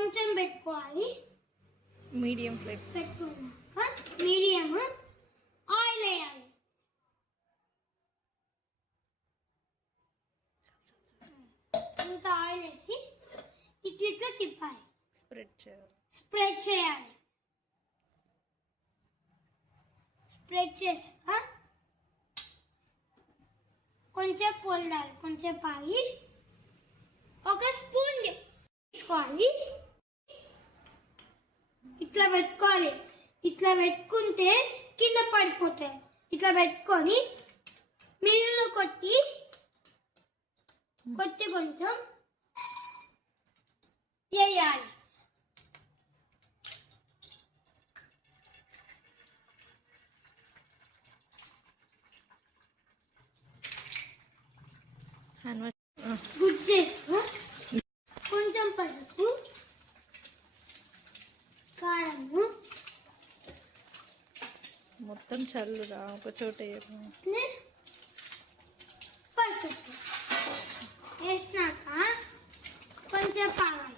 కొంచెం పెట్టుకోవాలి. Medium flame పెట్టుకున్నాక మీడియం ఆయిల్ వేయాలి. ఇంత ఆయిల్ వేసి ఇట్లా తిప్పాలి. స్ప్రెడ్ చేయాలి. స్ప్రెడ్ చేసాక కొంచెం పొల్లాలి. కొంచెం ఆగి ఒక స్పూన్ తీసుకోవాలి. ఇట్లా పెట్టుకోవాలి. ఇట్లా పెట్టుకుంటే కింద పడిపోతాయి. ఇట్లా పెట్టుకొని మిల్లు కొట్టి కొంచెం వేయాలి. గుడ్ చేసుకో. కొంచెం పసుపు, కారము మొత్తం చల్లురా, ఒక చోట పసుపు వేసినాక కొంచెం పావాలి.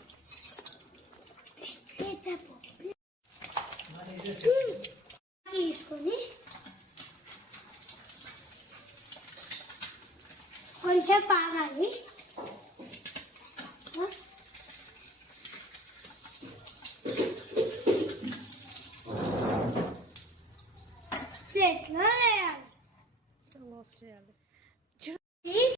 తీసుకొని కొంచెం పాగాలి. ప్లేట్లో వేయాలి. స్టవ్ ఆఫ్ చేయాలి.